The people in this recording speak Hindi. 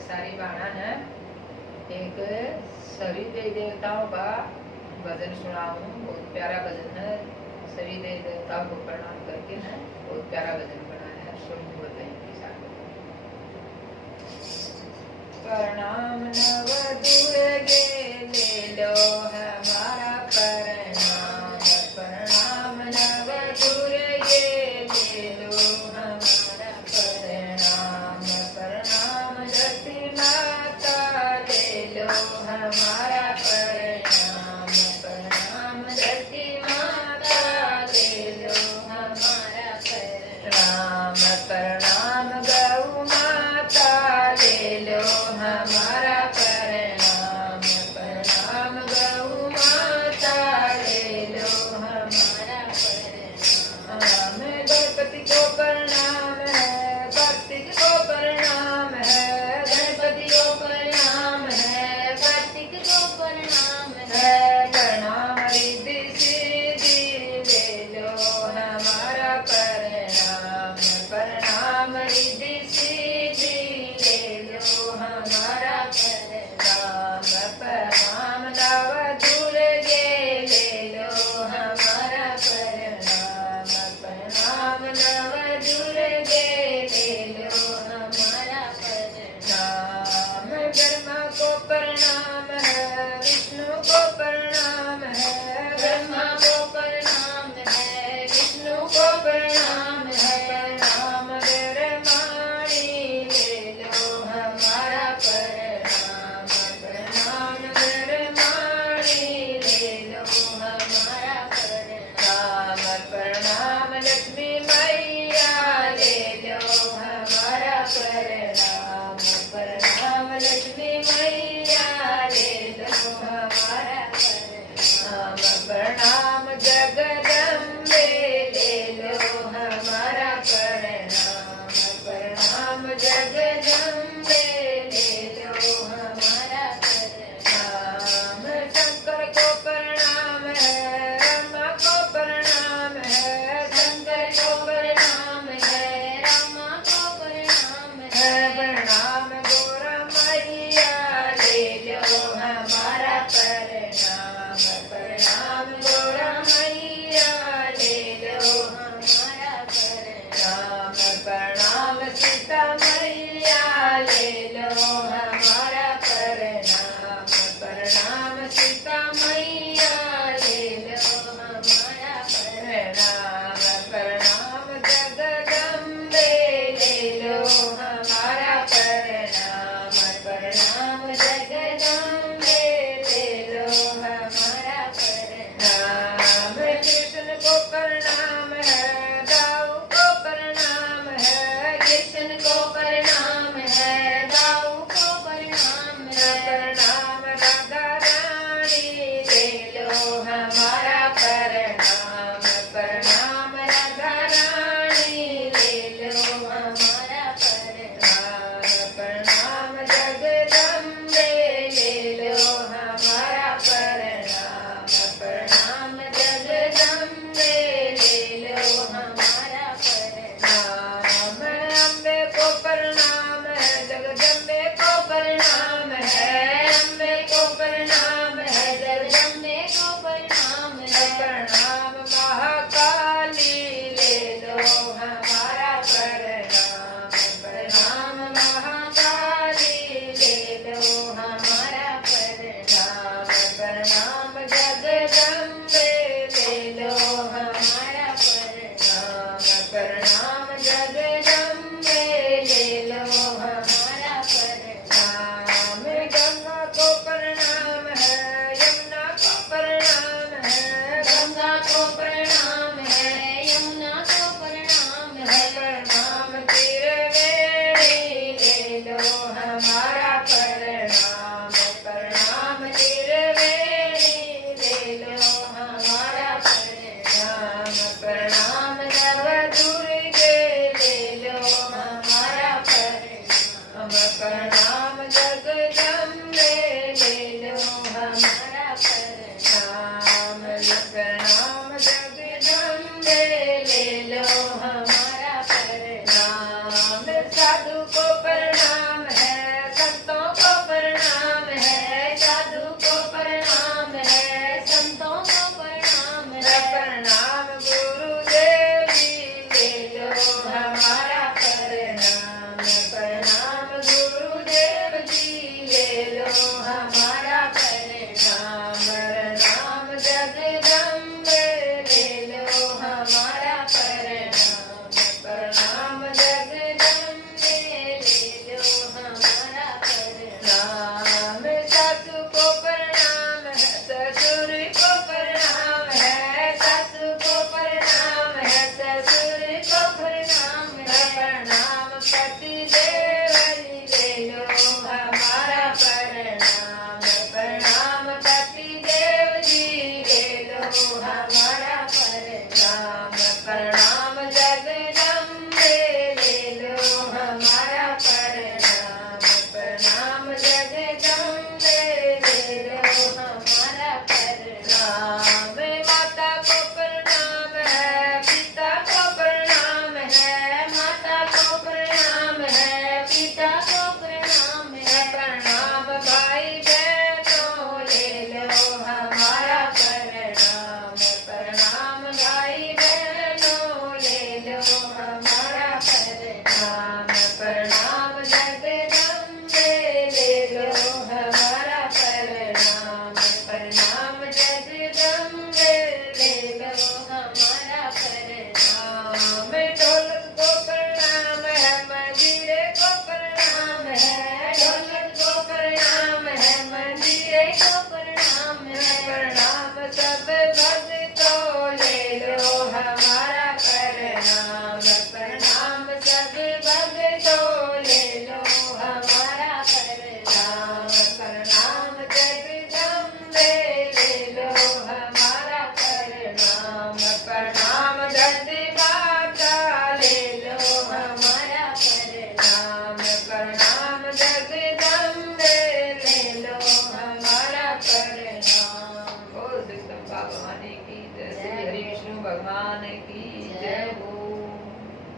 सारी बाणा है एक सभी देवी देवताओं का भजन सुनाऊं। बहुत प्यारा भजन है। सभी देवी देवताओं को प्रणाम करके ना बहुत प्यारा भजन बनाया है। सुन बताइए प्रणाम नव दुर्गे ले लो हमारा प्रणाम। प्रणाम नव दुर्गे ले लो हमारा प्रणाम। प्रणाम जति माता ले लो हमारा प्रणाम। प्रणाम जति माता ले लो हमारा प्रणाम। प्रणाम गौ माता ले लो हमारा प्रणाम। प्रणाम गौ माता ले लो हमारा प्रणाम। गणपति को प्रणाम है, कार्तिक को प्रणाम है। गणपति को प्रणाम है, कार्तिक को प्रणाम है। प्रणाम रिद्धि सिद्धि ले लो हमारा प्रणाम। प्रणाम रिद्धि सिद्धि ले लो हमारा प्रणाम। प्रणाम नव दुर्गे ले लो हमारा प्रणाम। प्रणाम नव दुर्गे ले लो हमारा प्रणाम। ब्रह्मा को प्रणाम है, विष्णु को प्रणाम है। ब्रह्मा को प्रणाम है, विष्णु को प्रणाम है। प्रणाम ब्रह्माणी ले लो हमारा प्रणाम। प्रणाम ब्रह्माणी ले लो हमारा प्रणाम। प्रणाम लक्ष्मी मैया ले लो हमारा प्रणाम। प्रणाम लक्ष्मी मैया ले लो हमारा प्रणाम। प्रणाम जगदम्बे ले लो हमारा प्रणाम। प्रणाम जगदम्बे ले लो हमारा प्रणाम। शंकर को प्रणाम है, रमा को प्रणाम है। शंकर को प्रणाम है, रमा को प्रणाम है। प्रणाम गौरा मैया ले लो हमारा प्रणाम। प्रणाम गौरा मैया ले लो हमारा प्रणाम। प्रणाम सीता मैया ले लो हमारा प्रणाम। प्रणाम सीता मैया ले लो हमारा प्रणाम। प्रणाम जगदम्बे ले लो हमारा प्रणाम। प्रणाम जगदम्बे ले लो हमारा प्रणाम। कृष्ण को प्रणाम है, दाऊ को प्रणाम है। कृष्ण को प्रणाम है, दाऊ भगवान की